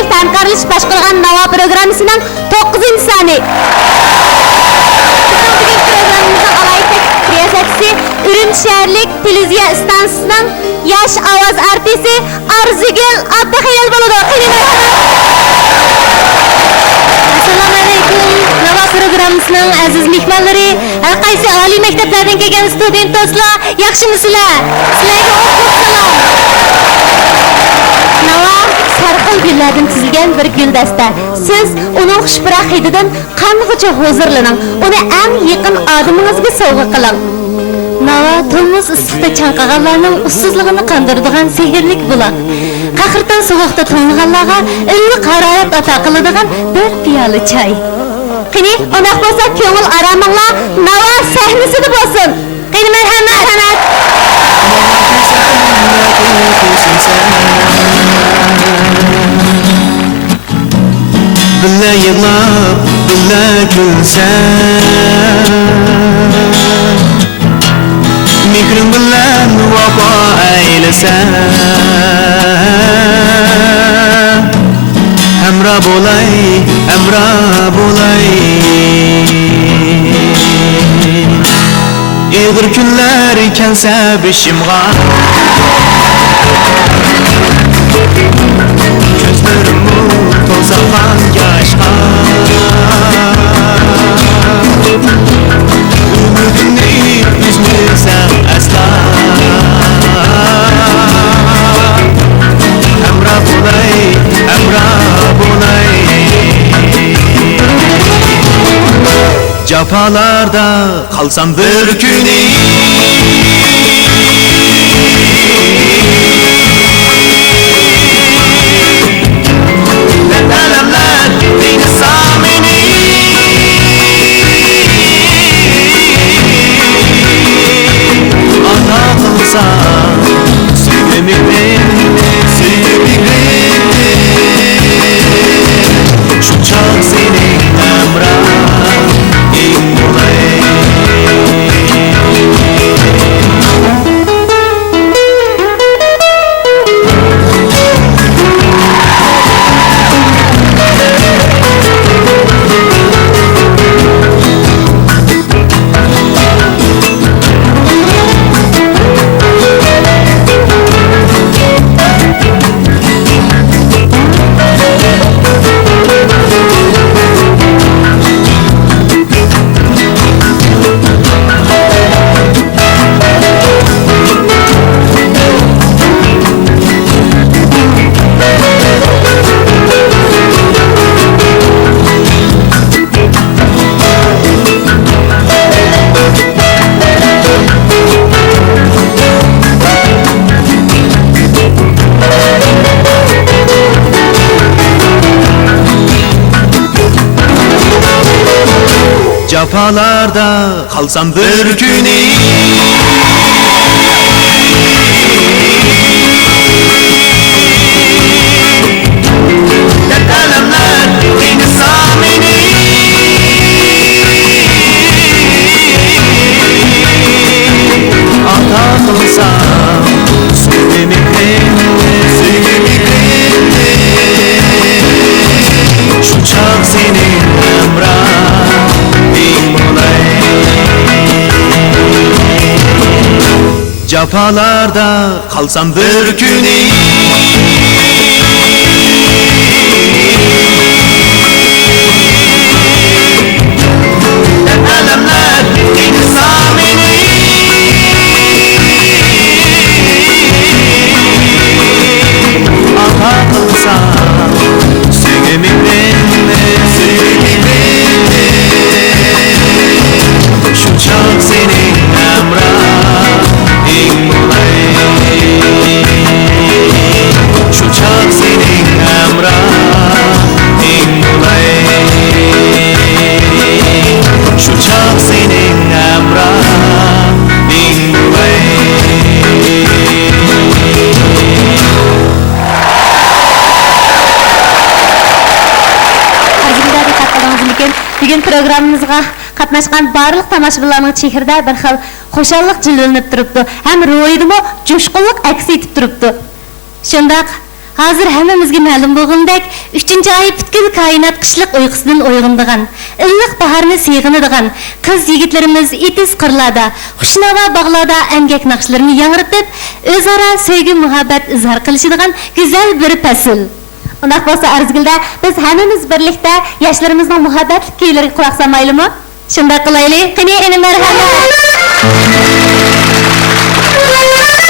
birlikte hamkarlaşıp başqurgan Nava programmasının 9. sani. Bugün programımızın alaytek riyasatçısı Ürüm Şehirlik Televizyon İstansiyasının yaş avaz artisti Arzigül Abdihayal boludu. Assalamu alaikum. Nava programmasının aziz mehmonlari, har qaysi oliy maktablardan kelgan student do'stlar, yaxshimisizlar? Sizlarga ko'p salom. Nava sarqıl güllerden tizilgen bir güldasta. Siz onun xushpırak hididan qanlıqcha huzurlaning. Onu en yakın adımınızga sovg'a qiling. Nava turmuş issiqda chanqaganlarning ussizligini qandiradigan sehrlik bulaq. Qahirdan sovuqda to'ng'anlarga illiq harorat ato qiladigan bir piyola choy. Qani, undaq bo'lsa ko'ngil araminglar Nava sahnasida bo'lsin. Qani marhamat. Billa yig'lab, billa kulsan, mehrim bilan vafo aylasan, hamra bo'lay, ig'ir kunlar kelsa beshimga, ko'zlarimni to'zalgan yoshga, umidimni uzmaysan asla, hamra bo'lay, jafalarda qalsam bir kuni, şu çok senin emrin olay. Jafalarda kalsam bir kuni, dert alemler beni samini, ata kılsam sevgimi şu çok senin emrin jafalarda kalsam bir kuni, dert alemler beni samini, ata kılsam sevgimi şu çok senin emrin olay. Şu çok senin emrin olay. Şu çok senin emrin olay. Bugün programımızga qatnaşqan barlıq tamaşaçılarning chehrida bir xil xo'shallik jilvalanib turibdi. Ham ro'yidimi jo'shqinlik aks etib turibdi. Shundaq Hazır hammamizga ma'lum bo'lgandek, 3-oy butkul koinot qishliq uyqusidan uyg'onadigan, illiq baharni seg'inadigan qiz yigitlarimiz etis qirlarda, xushnava bog'larda emgak naqshlarini yangritib, o'zaro sevgi muhabbat izhor qilishadigan go'zal bir fasl. Undaq bo'lsa arzgilda biz hammamiz birlikda yoshlarimizning muhabbatli kuylariga quloq solmaylimi? Shunday qilaylik. Qani, marhamat.